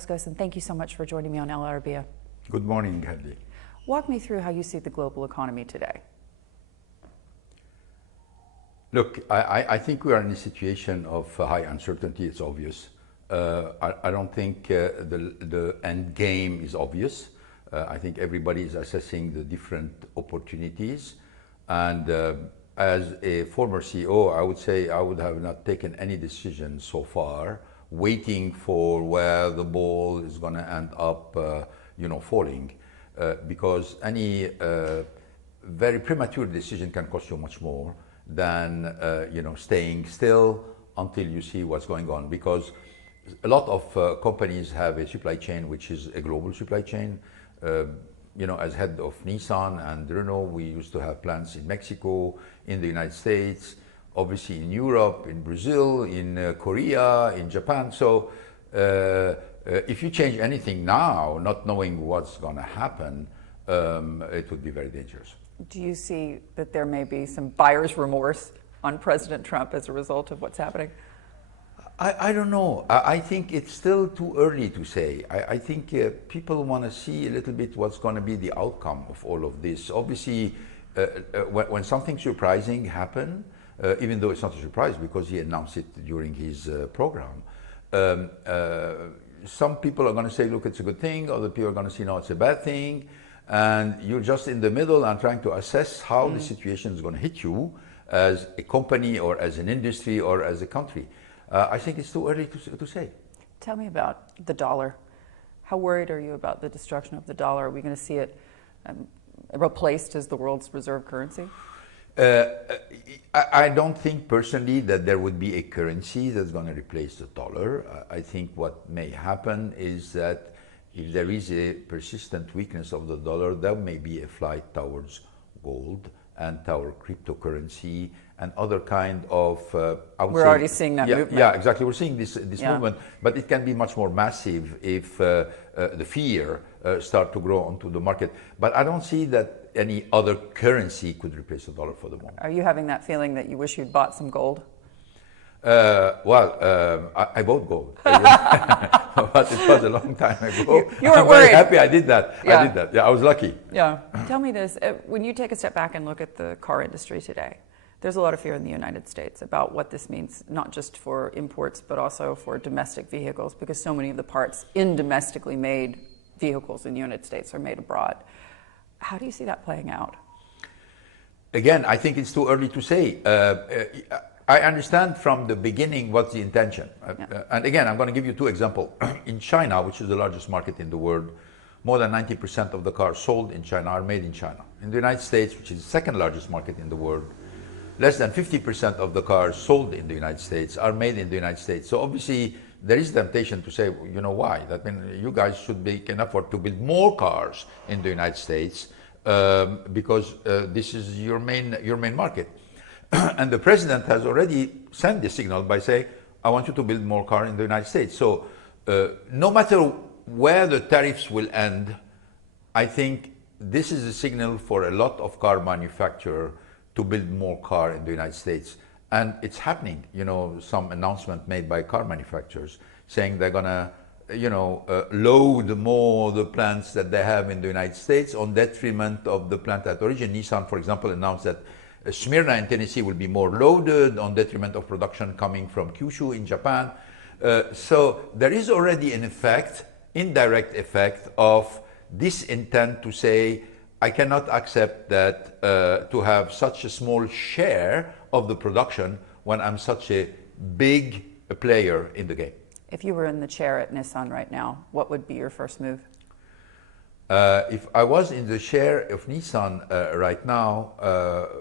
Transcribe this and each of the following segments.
Carlos Ghosn, thank you so much for joining me on El Arabiya. Good morning, Hadley. Walk me through how you see the global economy today. Look, I think we are in a situation of high uncertainty. It's obvious. I don't think the end game is obvious. I think everybody is assessing the different opportunities. And as a former CEO, I would say I would have not taken any decision so far, waiting for where the ball is going to end up, falling, because any very premature decision can cost you much more than staying still until you see what's going on. Because a lot of companies have a supply chain which is a global supply chain. As head of Nissan and Renault, we used to have plants in Mexico, in the United States, obviously in Europe, in Brazil, in Korea, in Japan. So if you change anything now, not knowing what's going to happen, it would be very dangerous. Do you see that there may be some buyer's remorse on President Trump as a result of what's happening? I don't know. I think it's still too early to say. I think people want to see a little bit what's going to be the outcome of all of this. Obviously, when something surprising happens, even though it's not a surprise because he announced it during his program, some people are going to say, look, it's a good thing. Other people are going to say, no, it's a bad thing. And you're just in the middle and trying to assess how the situation is going to hit you as a company or as an industry or as a country. I think it's too early to say. Tell me about the dollar. How worried are you about the destruction of the dollar? Are we going to see it replaced as the world's reserve currency? I don't think personally that there would be a currency that's going to replace the dollar. I think what may happen is that if there is a persistent weakness of the dollar, there may be a flight towards gold and toward cryptocurrency and other kind of... We're already seeing that movement. Yeah, exactly. We're seeing this movement, but it can be much more massive if the fear start to grow onto the market. But I don't see that any other currency could replace the dollar for the moment. Are you having that feeling that you wish you'd bought some gold? I bought gold, but it was a long time ago. You were I'm worried. very happy I did that. Yeah. I did that. Yeah, I was lucky. Yeah. Tell me this, when you take a step back and look at the car industry today, there's a lot of fear in the United States about what this means, not just for imports, but also for domestic vehicles, because so many of the parts in domestically made vehicles in the United States are made abroad. How do you see that playing out? Again, I think it's too early to say. I understand from the beginning what's the intention. And again, I'm going to give you two examples. In China, which is the largest market in the world, more than 90% of the cars sold in China are made in China. In the United States, which is the second largest market in the world, less than 50% of the cars sold in the United States are made in the United States. So obviously, there is temptation to say, why? That means you guys should can afford to build more cars in the United States because this is your main market. And the president has already sent the signal by saying, I want you to build more cars in the United States. So no matter where the tariffs will end, I think this is a signal for a lot of car manufacturers to build more cars in the United States. And it's happening. Some announcement made by car manufacturers saying they're going to load more the plants that they have in the United States on detriment of the plant at origin. Nissan, for example, announced that Smyrna in Tennessee will be more loaded on detriment of production coming from Kyushu in Japan. So there is already an effect, indirect effect of this intent to say, I cannot accept that to have such a small share of the production when I'm such a big player in the game. If you were in the chair at Nissan right now, what would be your first move? If I was in the chair of Nissan right now,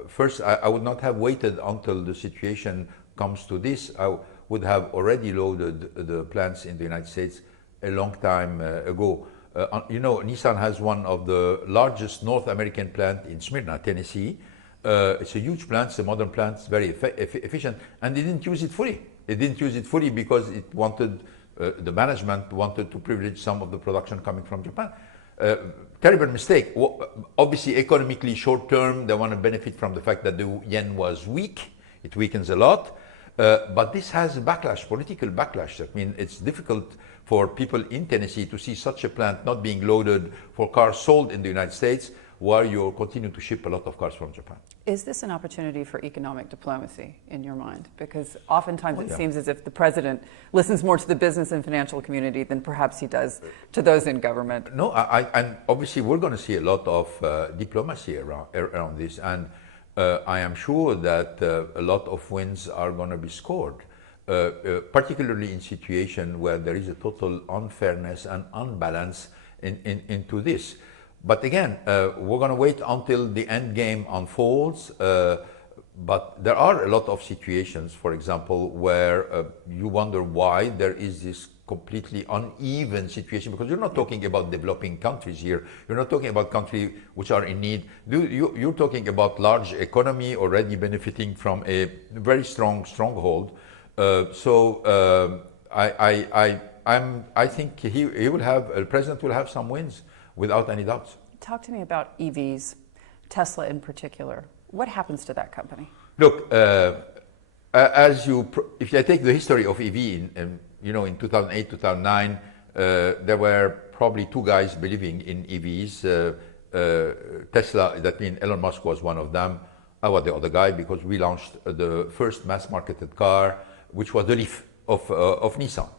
first I would not have waited until the situation comes to this. I would have already loaded the plants in the United States a long time ago. Nissan has one of the largest North American plant in Smyrna, Tennessee. It's a huge plant, it's a modern plant, it's very efficient, and they didn't use it fully. It didn't use it fully because it wanted, the management wanted to privilege some of the production coming from Japan. Terrible mistake. Obviously, economically, short term, they want to benefit from the fact that the yen was weak. It weakens a lot. But this has a backlash, political backlash. I mean, it's difficult for people in Tennessee to see such a plant not being loaded for cars sold in the United States while you continue to ship a lot of cars from Japan. Is this an opportunity for economic diplomacy in your mind? Because oftentimes it seems as if the president listens more to the business and financial community than perhaps he does to those in government. No, and obviously we're going to see a lot of diplomacy around this, and I am sure that a lot of wins are going to be scored, particularly in situations where there is a total unfairness and unbalance into this. But again, we're going to wait until the end game unfolds. But there are a lot of situations, for example, where you wonder why there is this completely uneven situation, because you're not talking about developing countries here. You're not talking about countries which are in need. You're talking about large economy already benefiting from a very strong stronghold. I think he will have, the president will have some wins without any doubts. Talk to me about EVs, Tesla in particular. What happens to that company? Look, if you take the history of EV, in 2008, 2009, there were probably two guys believing in EVs. Tesla, that means Elon Musk was one of them. I was the other guy because we launched the first mass-marketed car, which was the Leaf of Nissan.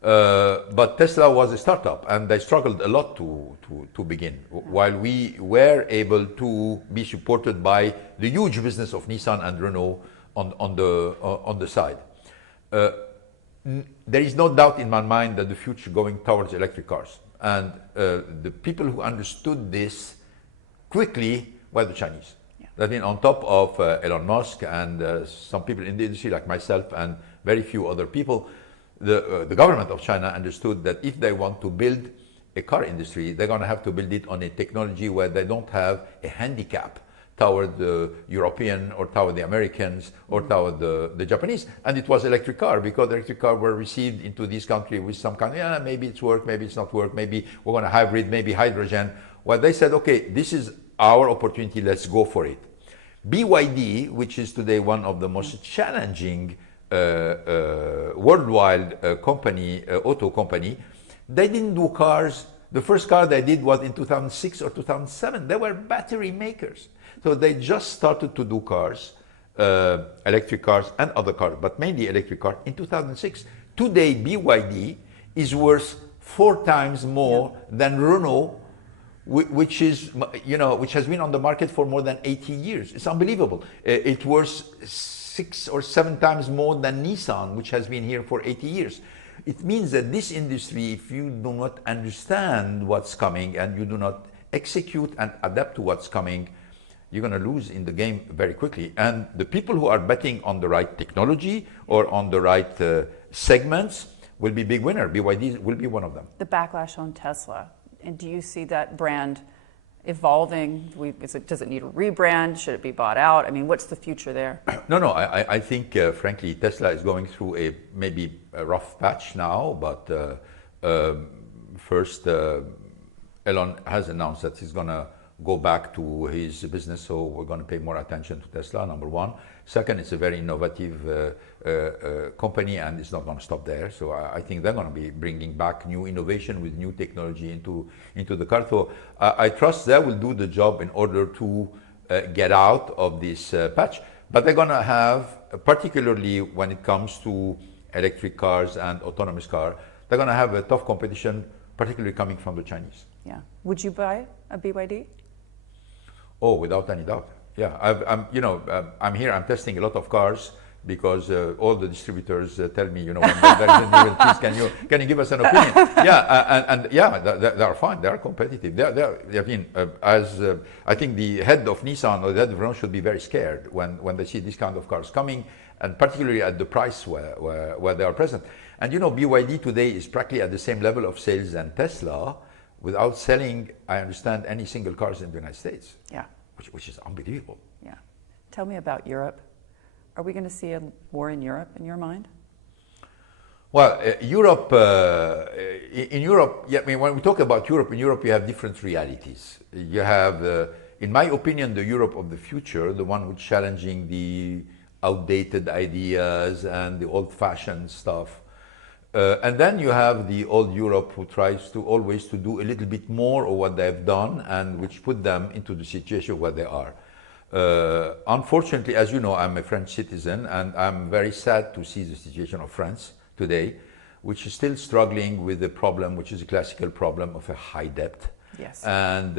But Tesla was a startup, and they struggled a lot to begin, while we were able to be supported by the huge business of Nissan and Renault on the side. There is no doubt in my mind that the future going towards electric cars, and the people who understood this quickly were the Chinese. That means on top of Elon Musk and some people in the industry like myself and very few other people, the government of China understood that if they want to build a car industry, they're going to have to build it on a technology where they don't have a handicap toward the European or toward the Americans or toward the Japanese. And it was electric car, because electric car were received into this country with some kind of, maybe it's work, maybe it's not work, maybe we're going to hybrid, maybe hydrogen. Well, they said, okay, this is our opportunity, let's go for it. BYD, which is today one of the most challenging worldwide auto company, they didn't do cars. The first car they did was in 2006 or 2007. They were battery makers. So they just started to do cars, electric cars and other cars, but mainly electric cars in 2006. Today, BYD is worth 4 times more than Renault, which has been on the market for more than 80 years. It's unbelievable. It was 6 or 7 times more than Nissan, which has been here for 80 years. It means that this industry, if you do not understand what's coming and you do not execute and adapt to what's coming, you're going to lose in the game very quickly. And the people who are betting on the right technology or on the right segments will be big winner. BYD will be one of them. The backlash on Tesla, and do you see that brand evolving? Does it need a rebrand? Should it be bought out? I mean, what's the future there? No. I think, frankly, Tesla is going through maybe a rough patch now. But first, Elon has announced that he's going to go back to his business, so we're going to pay more attention to Tesla, number one. Second, it's a very innovative company, and it's not going to stop there. So I think they're going to be bringing back new innovation with new technology into the car. So I trust they will do the job in order to get out of this patch. But they're going to have, particularly when it comes to electric cars and autonomous cars, they're going to have a tough competition, particularly coming from the Chinese. Yeah. Would you buy a BYD? Oh, without any doubt. Yeah, I'm here. I'm testing a lot of cars because all the distributors tell me, when there's a new release, can you give us an opinion? They are fine. They are competitive. I think the head of Nissan or the head of Renault should be very scared when they see these kind of cars coming, and particularly at the price where they are present. And BYD today is practically at the same level of sales than Tesla, without selling, I understand, any single cars in the United States. Yeah. Which is unbelievable. Yeah. Tell me about Europe. Are we going to see a war in Europe, in your mind? Well, Europe, in Europe, when we talk about Europe, in Europe you have different realities. You have, in my opinion, the Europe of the future, the one which challenging the outdated ideas and the old-fashioned stuff. And then you have the old Europe who tries to always to do a little bit more of what they've done and which put them into the situation where they are. Unfortunately, as you know, I'm a French citizen and I'm very sad to see the situation of France today, which is still struggling with the problem, which is a classical problem of a high debt and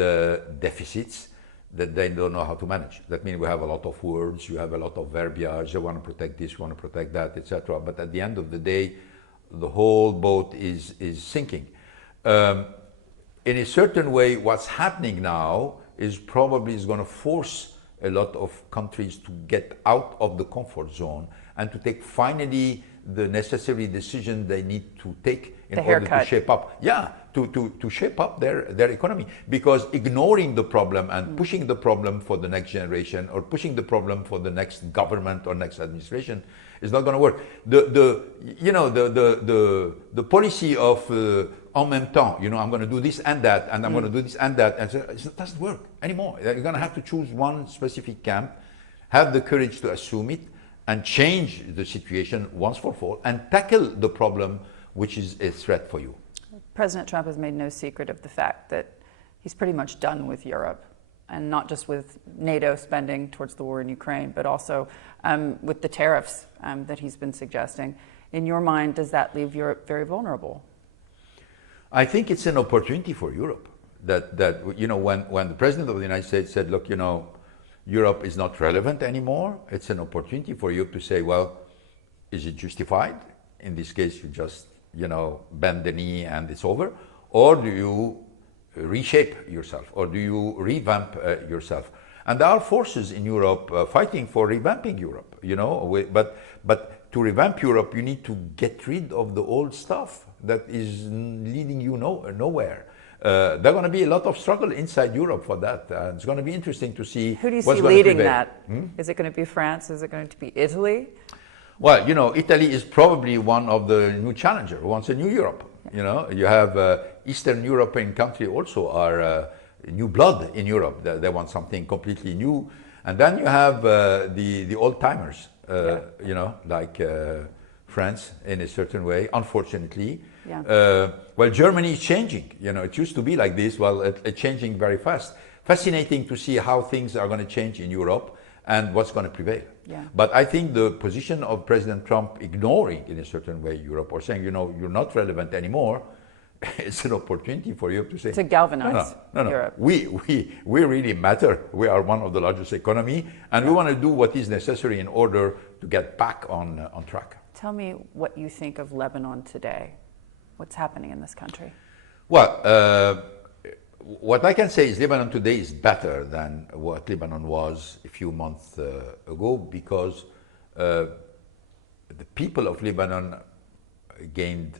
deficits that they don't know how to manage. That means we have a lot of words, you have a lot of verbiage, you want to protect this, you want to protect that, etc. But at the end of the day, the whole boat is sinking. In a certain way, what's happening now is probably is going to force a lot of countries to get out of the comfort zone and to take finally the necessary decision they need to take in order to shape up. To shape up their economy. Because ignoring the problem and pushing the problem for the next generation or pushing the problem for the next government or next administration is not going to work. The policy of en même temps, I'm going to do this and that, and I'm going to do this and that, and so it doesn't work anymore. You're going to have to choose one specific camp, have the courage to assume it, and change the situation once for all, and tackle the problem which is a threat for you. President Trump has made no secret of the fact that he's pretty much done with Europe, and not just with NATO spending towards the war in Ukraine, but also with the tariffs that he's been suggesting. In your mind, does that leave Europe very vulnerable? I think it's an opportunity for Europe. That when the President of the United States said, look, Europe is not relevant anymore, it's an opportunity for Europe to say, well, is it justified? In this case, you just, bend the knee and it's over? Or do you reshape yourself? Or do you revamp yourself? And there are forces in Europe fighting for revamping Europe, but to revamp Europe, you need to get rid of the old stuff that is leading you nowhere. There are going to be a lot of struggle inside Europe for that. It's going to be interesting to see who do you see leading that. Is it going to be France? Is it going to be Italy? Well, Italy is probably one of the new challengers who wants a new Europe. You have Eastern European countries also are new blood in Europe. They want something completely new. And then you have the old timers, like France in a certain way, unfortunately. Well, Germany is changing. It used to be like this. Well, it's changing very fast. Fascinating to see how things are going to change in Europe and what's going to prevail. But I think the position of President Trump ignoring, in a certain way, Europe or saying, you're not relevant anymore, it's an opportunity for Europe to say, to galvanize Europe. We really matter. We are one of the largest economy, and we want to do what is necessary in order to get back on track. Tell me what you think of Lebanon today. What's happening in this country? Well, what I can say is Lebanon today is better than what Lebanon was a few months ago, because the people of Lebanon gained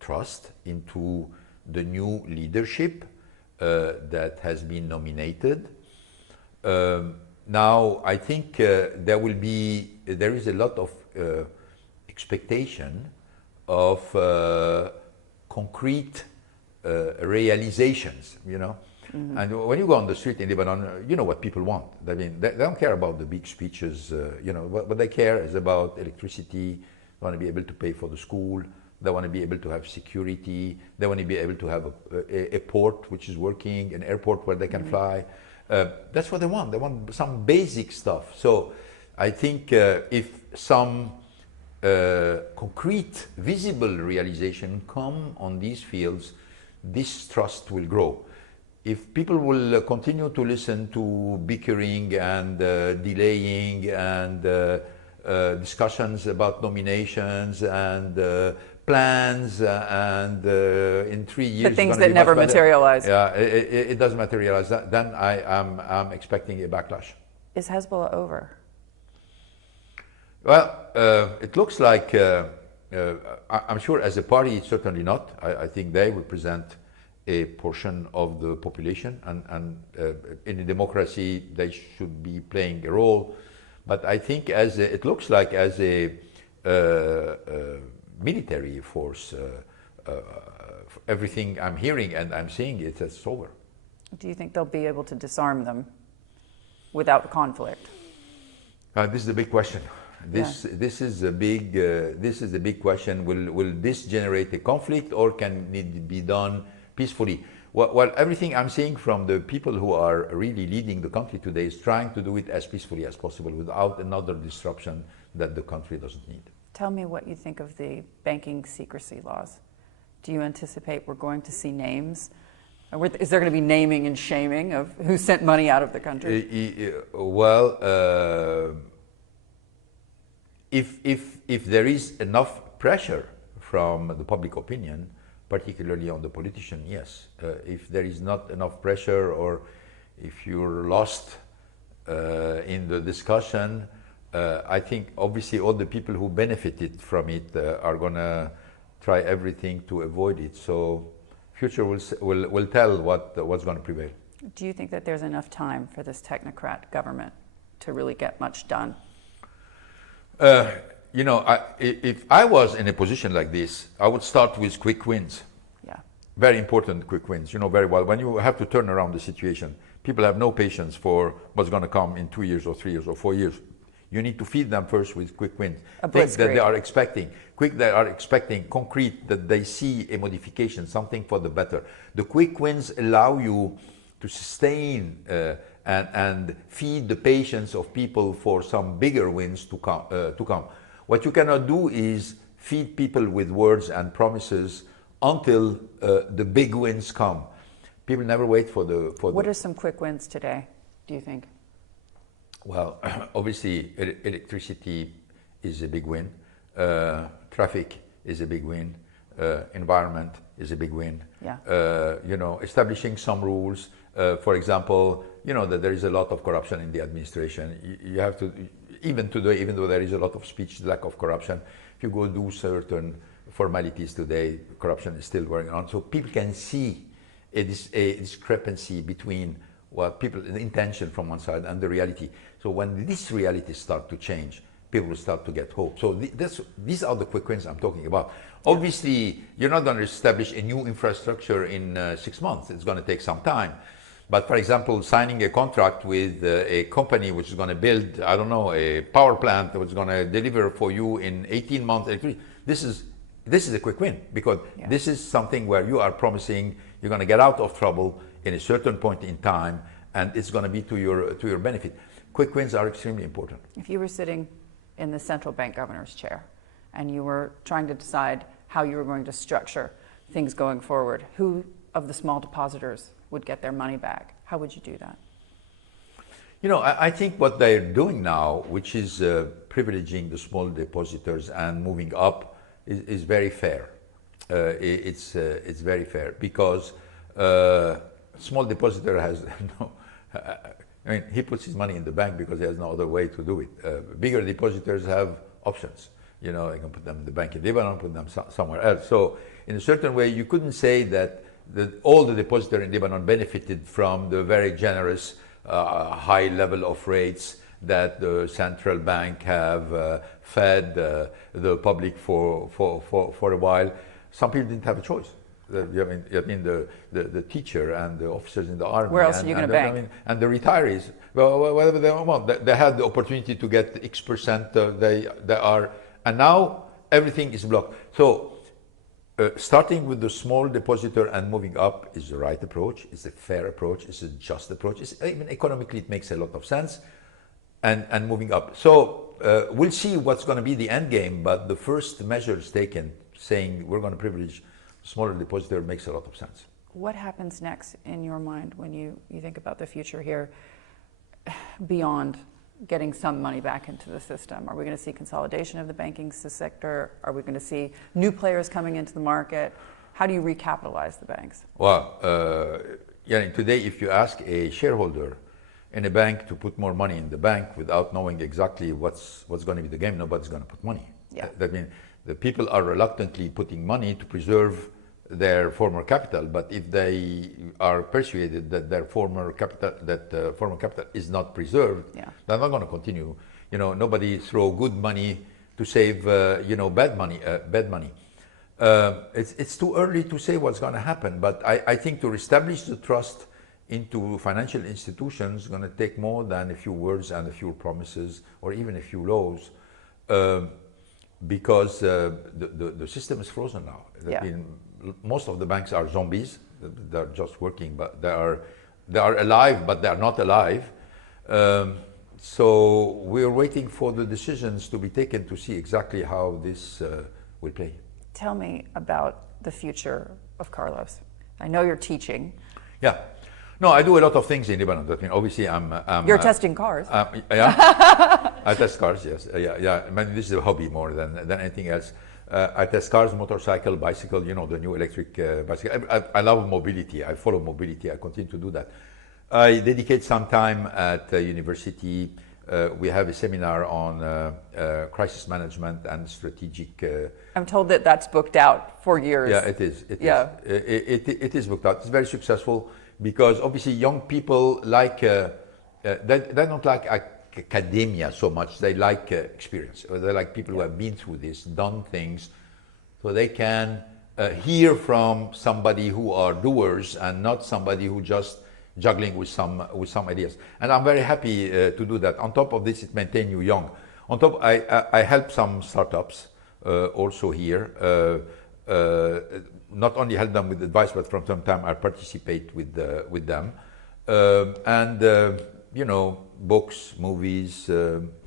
trust into the new leadership that has been nominated. Now, I think there is a lot of expectation of concrete realizations, And when you go on the street in Lebanon, you know what people want. I mean, they don't care about the big speeches, What they care is about electricity. They want to be able to pay for the school. They want to be able to have security. They want to be able to have a port which is working, an airport where they can fly. That's what they want. They want some basic stuff. So I think if some concrete, visible realization come on these fields, this trust will grow. If people will continue to listen to bickering and delaying and discussions about nominations and plans and in 3 years... The things that never materialize. Yeah, it doesn't materialize. Then I'm expecting a backlash. Is Hezbollah over? Well, it looks like, I'm sure as a party, certainly not. I think they represent a portion of the population, and in a democracy, they should be playing a role. But I think it looks like as a military force, everything I'm hearing and I'm seeing, it's over. Do you think they'll be able to disarm them without conflict? This is the big question. This is a big question. Will this generate a conflict, or can it be done peacefully? Well, everything I'm seeing from the people who are really leading the country today is trying to do it as peacefully as possible without another disruption that the country doesn't need. Tell me what you think of the banking secrecy laws. Do you anticipate we're going to see names? Is there going to be naming and shaming of who sent money out of the country? Well, if there is enough pressure from the public opinion, particularly on the politician, yes. If there is not enough pressure, or if you're lost in the discussion, I think obviously all the people who benefited from it are going to try everything to avoid it. So future will tell what's going to prevail. Do you think that there's enough time for this technocrat government to really get much done? You know, if I was in a position like this, I would start with quick wins. Yeah. Very important quick wins. You know very well, when you have to turn around the situation, people have no patience for what's going to come in 2 years or 3 years or 4 years. You need to feed them first with quick wins. Things that they are expecting, concrete, that they see a modification, something for the better. The quick wins allow you to sustain and feed the patience of people for some bigger wins to come. What you cannot do is feed people with words and promises until the big wins come. People never wait for the... What are some quick wins today, do you think? Well, obviously, electricity is a big win. Traffic is a big win. Environment is a big win. Yeah. You know, establishing some rules. For example, you know that there is a lot of corruption in the administration. You have to, even today, even though there is a lot of speech, lack of corruption, if you go do certain formalities today, corruption is still going on. So people can see a discrepancy between what people, the intention from one side and the reality. So when this reality starts to change, people will start to get hope. So these are the quick wins I'm talking about. Obviously, you're not going to establish a new infrastructure in 6 months. It's going to take some time. But for example, signing a contract with a company which is going to build, I don't know, a power plant that was going to deliver for you in 18 months, this is a quick win, because this is something where you are promising you're going to get out of trouble in a certain point in time, and it's going to be to your benefit. Quick wins are extremely important. If you were sitting in the central bank governor's chair and you were trying to decide how you were going to structure things going forward, who of the small depositors would get their money back? How would you do that? You know, I think what they're doing now, which is privileging the small depositors and moving up, is very fair. It's very fair, because small depositor has no, I mean, he puts his money in the bank because he has no other way to do it. Bigger depositors have options. You know, they can put them in the bank in Lebanon, put them somewhere else. So in a certain way, you couldn't say that all the depositors in Lebanon benefited from the very generous high level of rates that the central bank have fed the public for a while. Some people didn't have a choice. I mean the teacher and the officers in the army. Where else are you going to bank? And the retirees. Well, whatever they want, they had the opportunity to get X%. They are, and now everything is blocked. So starting with the small depositor and moving up is the right approach. It's a fair approach. It's a just approach. Even economically, it makes a lot of sense. And moving up. So we'll see what's going to be the end game. But the first measures taken, saying we're going to privilege smaller depositor, makes a lot of sense. What happens next in your mind when you think about the future here, beyond getting some money back into the system? Are we going to see consolidation of the banking sector? Are we going to see new players coming into the market? How do you recapitalize the banks? Well, today if you ask a shareholder in a bank to put more money in the bank without knowing exactly what's going to be the game, nobody's going to put money. Yeah. That means the people are reluctantly putting money to preserve their former capital, but if they are persuaded that their former capital is not preserved, they're not going to continue. You know, nobody throw good money to save bad money. It's too early to say what's going to happen, but I think to reestablish the trust into financial institutions is going to take more than a few words and a few promises or even a few laws. because the system is frozen now. Yeah. Most of the banks are zombies. They're just working, but they are alive, but they are not alive. So we're waiting for the decisions to be taken to see exactly how this will play. Tell me about the future of Carlos. I know you're teaching. Yeah. No, I do a lot of things in Lebanon. I mean, obviously, You're testing cars. Yeah, I test cars. Yes, yeah. I mean, this is a hobby more than anything else. I test cars, motorcycle, bicycle. You know, the new electric bicycle. I love mobility. I follow mobility. I continue to do that. I dedicate some time at university. We have a seminar on crisis management and strategic. I'm told that that's booked out for years. Yeah, it is. It is booked out. It's very successful because obviously young people like they don't like academia so much. They like experience. They like people who have been through this, done things, so they can hear from somebody who are doers and not somebody who just juggling with some ideas. And I'm very happy to do that. On top of this, it maintains you young. On top, I help some startups also here. Not only help them with advice, but from time to time I participate with them. You know, books, movies,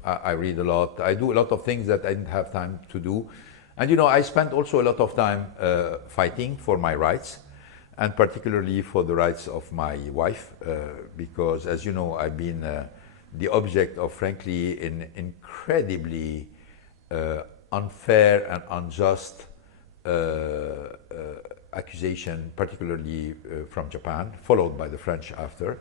I read a lot. I do a lot of things that I didn't have time to do. And you know, I spent also a lot of time fighting for my rights, and particularly for the rights of my wife, because as you know, I've been the object of, frankly, an incredibly unfair and unjust accusation, particularly from Japan, followed by the French after.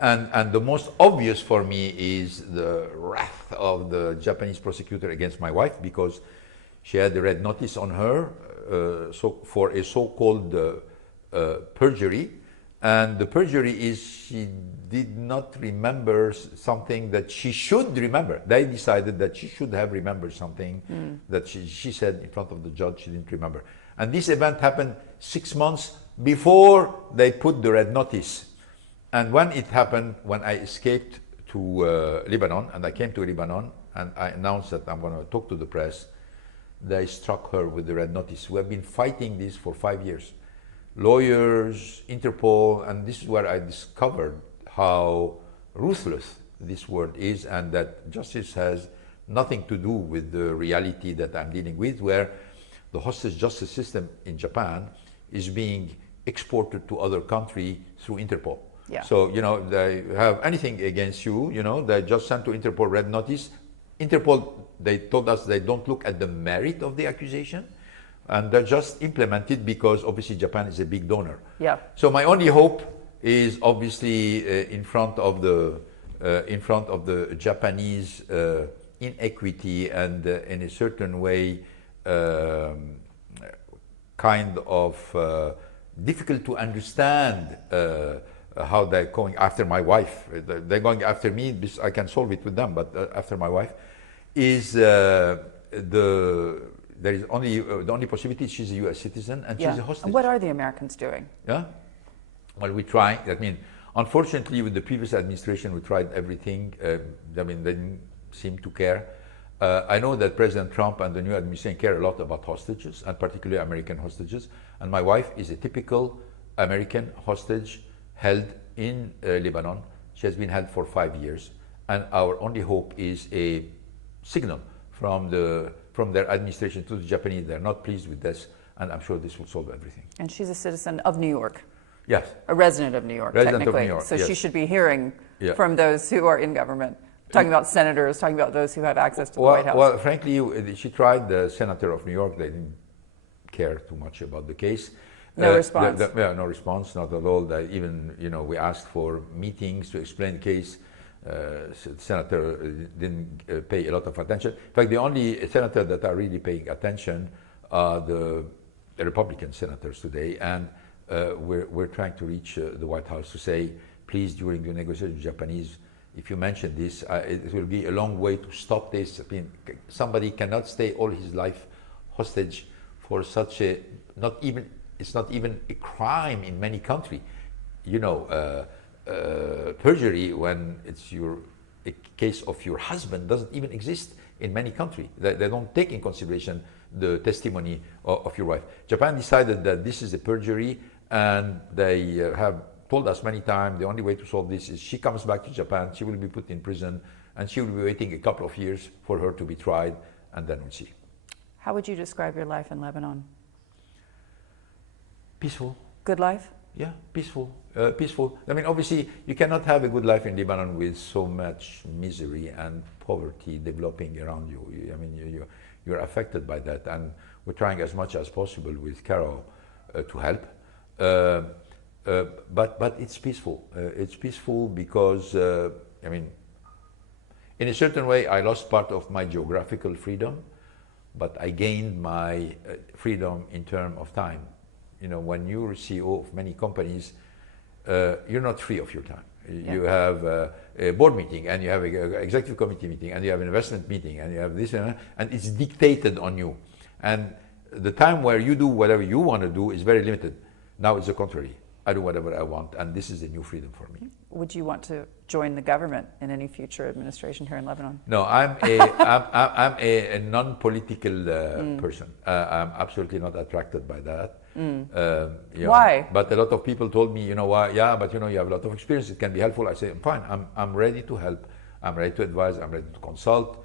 And the most obvious for me is the wrath of the Japanese prosecutor against my wife, because she had the red notice on her for a so-called perjury. And the perjury is she did not remember something that she should remember. They decided that she should have remembered something that she said in front of the judge she didn't remember. And this event happened 6 months before they put the red notice. And when it happened, when I escaped to Lebanon, and I came to Lebanon, and I announced that I'm going to talk to the press, they struck her with the red notice. We have been fighting this for 5 years. Lawyers, Interpol, and this is where I discovered how ruthless this world is, and that justice has nothing to do with the reality that I'm dealing with, where the hostage justice system in Japan is being exported to other countries through Interpol. Yeah. So, you know, they have anything against you, you know, they just sent to Interpol red notice. Interpol, they told us they don't look at the merit of the accusation, and they're just implemented because obviously Japan is a big donor. Yeah. So my only hope is obviously in front of the Japanese inequity and in a certain way kind of difficult to understand how they're going after my wife. They're going after me. I can solve it with them, but after my wife is there is only the only possibility. She's a U.S. citizen and she's a hostage. And what are the Americans doing? Yeah. Well, we try. I mean, unfortunately, with the previous administration, we tried everything. I mean, they didn't seem to care. I know that President Trump and the new administration care a lot about hostages, and particularly American hostages. And my wife is a typical American hostage held in Lebanon. She has been held for 5 years, and our only hope is a signal from their administration to the Japanese. They're not pleased with this, and I'm sure this will solve everything. And she's a citizen of New York. Yes. A resident of New York, Resident technically. of New York, so yes. she should be hearing from those who are in government. Talking about senators, talking about those who have access to the White House. Well, frankly, she tried the senator of New York. They didn't care too much about the case. No response. No response, not at all. Even, you know, we asked for meetings to explain the case. The senator didn't pay a lot of attention. In fact, the only senator that are really paying attention are the Republican senators today, and we're trying to reach the White House to say, please, during the negotiations with Japanese, if you mention this, it will be a long way to stop this. I mean, somebody cannot stay all his life hostage for such a, it's not even a crime in many countries. You know, perjury when it's a case of your husband doesn't even exist in many countries. They don't take in consideration the testimony of your wife. Japan decided that this is a perjury, and they have told us many times the only way to solve this is she comes back to Japan, she will be put in prison, and she will be waiting a couple of years for her to be tried, and then we'll see. How would you describe your life in Lebanon? Peaceful. Good life? Yeah, peaceful. Peaceful. I mean, obviously, you cannot have a good life in Lebanon with so much misery and poverty developing around you. I mean, you're affected by that, and we're trying as much as possible with Caro to help. But it's peaceful. It's peaceful because, I mean, in a certain way, I lost part of my geographical freedom, but I gained my freedom in terms of time. You know, when you're CEO of many companies, you're not free of your time. You have a board meeting, and you have an executive committee meeting, and you have an investment meeting, and you have this, and it's dictated on you. And the time where you do whatever you want to do is very limited. Now it's the contrary. I do whatever I want, and this is a new freedom for me. Would you want to join the government in any future administration here in Lebanon? No, I'm a non-political person. I'm absolutely not attracted by that. Why? But a lot of people told me, you know, why? Yeah, but you know, you have a lot of experience. It can be helpful. I say, fine. I'm ready to help. I'm ready to advise. I'm ready to consult.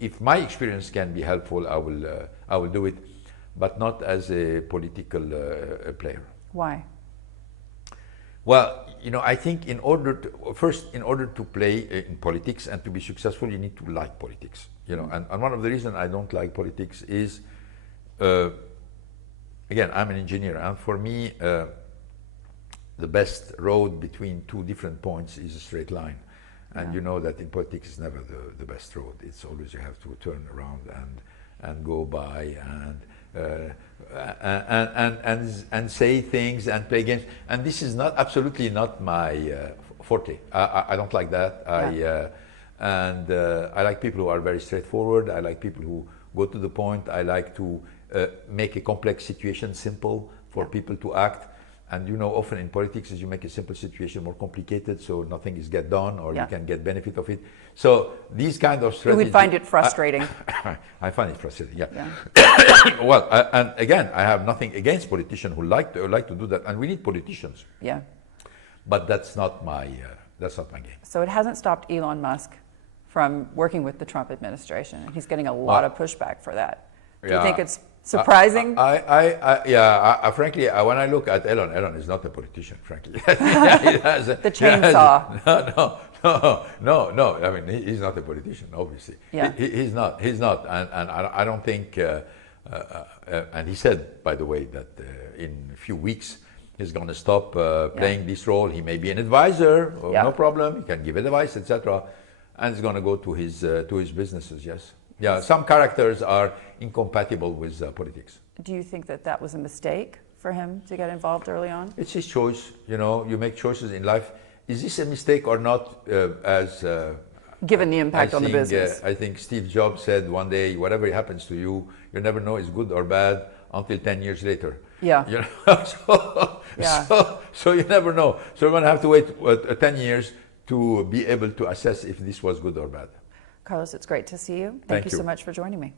If my experience can be helpful, I will do it, but not as a political player. Why? Well, you know, I think in order to play in politics and to be successful, you need to like politics. You know, and one of the reasons I don't like politics is, again, I'm an engineer, and for me, the best road between two different points is a straight line. And you know that in politics it's never the best road. It's always you have to turn around and go by and say things and play games. And this is absolutely not my forte. I don't like that. I like people who are very straightforward. I like people who go to the point. I like to make a complex situation simple for people to act. And you know, often in politics, is you make a simple situation more complicated, so nothing is get done, or you can get benefit of it. So these kind of strategies. You would find it frustrating. I find it frustrating. Yeah. Well, and again, I have nothing against politicians who like to do that, and we need politicians. Yeah. But that's not my game. So it hasn't stopped Elon Musk from working with the Trump administration, and he's getting a lot of pushback for that. Do you think it's surprising? Frankly, when I look at Elon is not a politician, frankly. The chainsaw. No. I mean, he's not a politician, obviously. Yeah. He's not. And I don't think, and he said, by the way, that in a few weeks, he's going to stop playing this role. He may be an advisor, no problem. He can give advice, etc. And he's going to go to his businesses, yes. Yeah, some characters are incompatible with politics. Do you think that was a mistake for him to get involved early on? It's his choice. You know, you make choices in life. Is this a mistake or not? Given the impact on the business. I think Steve Jobs said one day, whatever happens to you, you never know it's good or bad until 10 years later. Yeah. You know? So you never know. So we're going to have to wait 10 years to be able to assess if this was good or bad. Carlos, it's great to see you. Thank you so much for joining me.